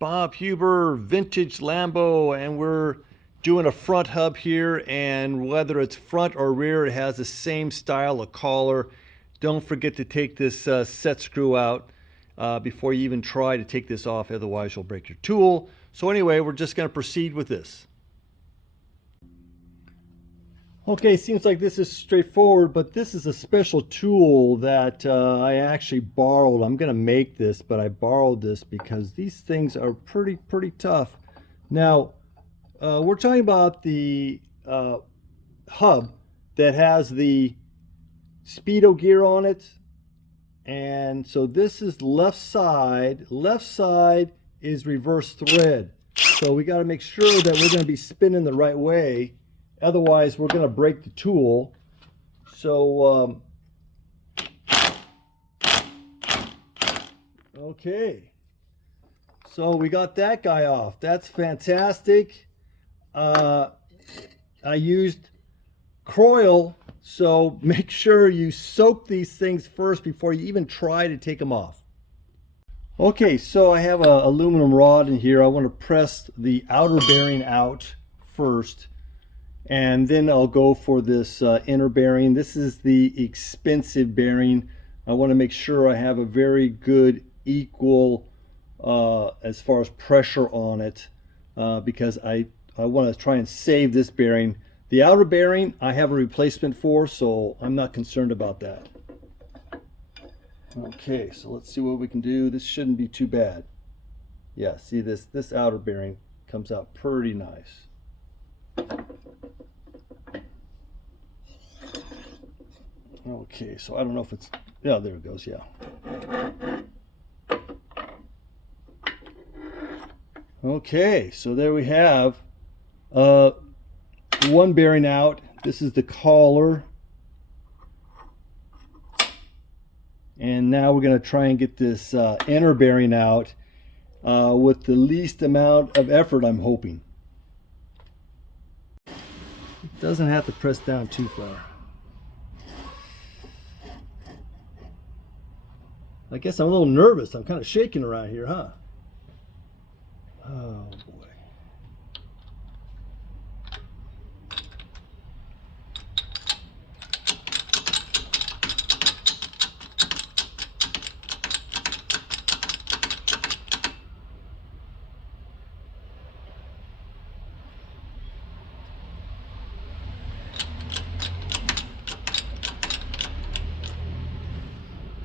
Bob Huber vintage Lambo, and we're doing a front hub here, and whether it's front or rear, it has the same style of collar. Don't forget to take this set screw out before you even try to take this off, otherwise you'll break your tool. So anyway, we're just going to proceed with this. Okay, seems like this is straightforward, but this is a special tool that I actually borrowed. I'm going to make this, but I borrowed this because these things are pretty tough. Now, we're talking about the hub that has the speedo gear on it. And so this is left side. Left side is reverse thread. So we got to make sure that we're going to be spinning the right way. Otherwise, we're going to break the tool. So, okay. So we got that guy off. That's fantastic. I used Croil, so make sure you soak these things first before you even try to take them off. Okay, so I have an aluminum rod in here. I want to press the outer bearing out first. And then I'll go for this inner bearing. This is the expensive bearing. I want to make sure I have a very good equal as far as pressure on it because I want to try and save this bearing. The outer bearing I have a replacement for, so I'm not concerned about that. Okay, so let's see what we can do. This shouldn't be too bad. Yeah, see this outer bearing comes out pretty nice. Okay, so I don't know if it's, yeah, there it goes, yeah. Okay, so there we have one bearing out. This is the collar. And now we're going to try and get this inner bearing out with the least amount of effort, I'm hoping. It doesn't have to press down too far. I guess I'm a little nervous. I'm kind of shaking around here, huh? Oh, boy.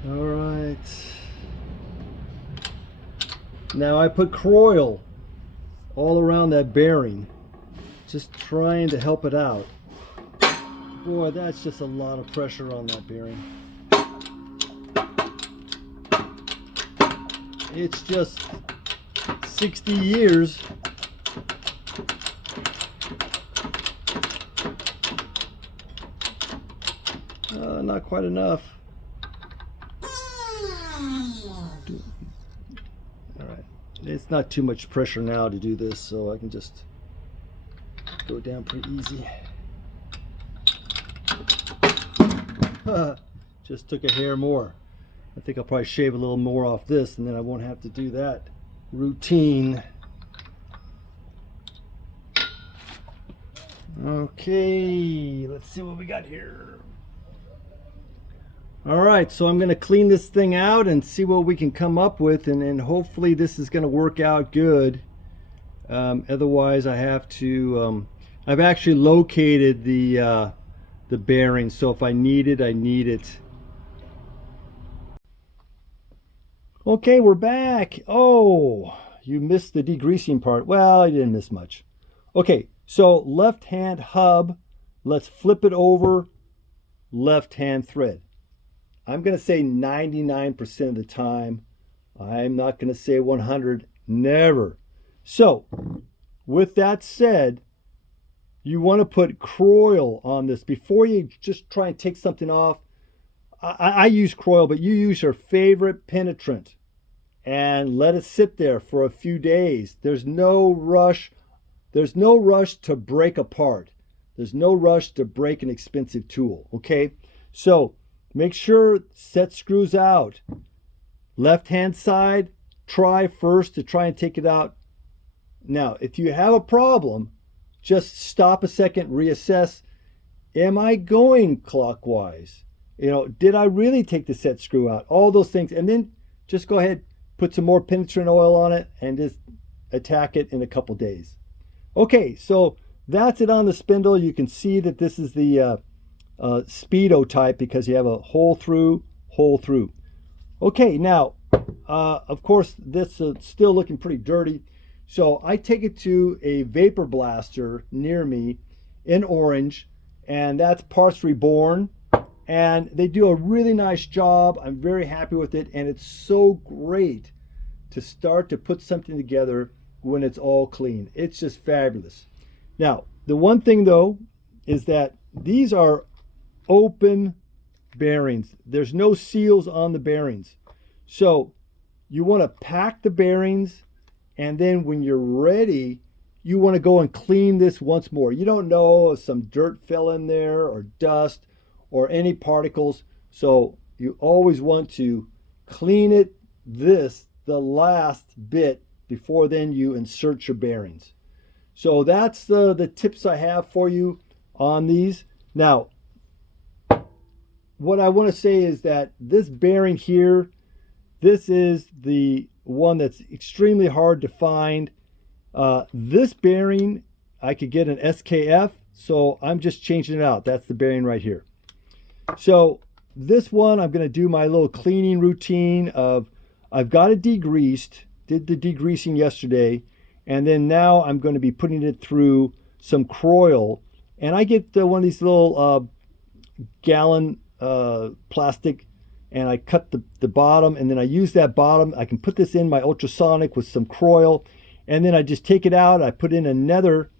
All right. Now I put Croil all around that bearing, just trying to help it out. Boy, that's just a lot of pressure on that bearing. It's just 60 years. Not quite enough. All right, it's not too much pressure now to do this, so I can just go down pretty easy. Just took a hair more. I think I'll probably shave a little more off this, and then I won't have to do that routine. Okay, let's see what we got here. All right, so I'm going to clean this thing out and see what we can come up with, and hopefully this is going to work out good. Otherwise, I have to. I've actually located the bearing, so if I need it, I need it. Okay, we're back. Oh, you missed the degreasing part. Well, I didn't miss much. Okay, so left-hand hub. Let's flip it over. Left-hand thread. I'm going to say 99% of the time. I'm not going to say 100. Never. So, with that said, you want to put Croil on this before you just try and take something off. I use Croil, but you use your favorite penetrant and let it sit there for a few days. There's no rush. There's no rush to break apart. There's no rush to break an expensive tool. Okay, so make sure set screws out. Left hand side, try first to try and take it out. Now, if you have a problem, just stop a second, reassess. Am I going clockwise? Did I really take the set screw out? All those things. And then just go ahead, put some more penetrant oil on it, and just attack it in a couple days. Okay, so that's it on the spindle. You can see that this is the Speedo type because you have a hole through. Okay, now, of course, this is still looking pretty dirty. So I take it to a vapor blaster near me in Orange, and that's Parts Reborn. And they do a really nice job. I'm very happy with it, and it's so great to start to put something together when it's all clean. It's just fabulous. Now, the one thing though is that these are open bearings. There's no seals on the bearings. So you want to pack the bearings, and then when you're ready, you want to go and clean this once more. You don't know if some dirt fell in there or dust or any particles. So you always want to clean it, the last bit, before then you insert your bearings. So that's the tips I have for you on these. Now, what I want to say is that this bearing here, this is the one that's extremely hard to find. This bearing, I could get an SKF, so I'm just changing it out. That's the bearing right here. So this one, I'm going to do my little cleaning routine of, I've got it degreased, did the degreasing yesterday, and then now I'm going to be putting it through some Croil. And I get one of these little gallon plastic, and I cut the bottom, and then I use that bottom. I can put this in my ultrasonic with some Croil, and then I just take it out. I put in another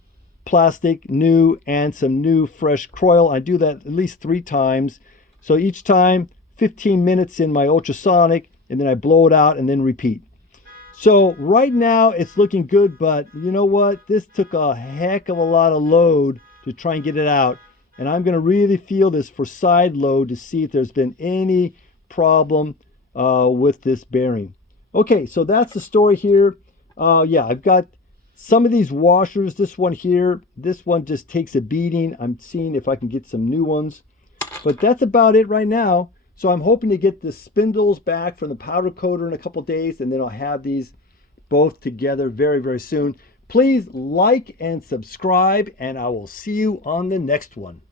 plastic new and some new fresh Croil. I do that at least 3 times. So each time 15 minutes in my ultrasonic, and then I blow it out and then repeat. So right now it's looking good, but you know what? This took a heck of a lot of load to try and get it out. And I'm going to really feel this for side load to see if there's been any problem with this bearing. Okay, so that's the story here. Yeah, I've got some of these washers. This one here, this one just takes a beating. I'm seeing if I can get some new ones. But that's about it right now. So I'm hoping to get the spindles back from the powder coater in a couple days, and then I'll have these both together very, very soon. Please like and subscribe, and I will see you on the next one.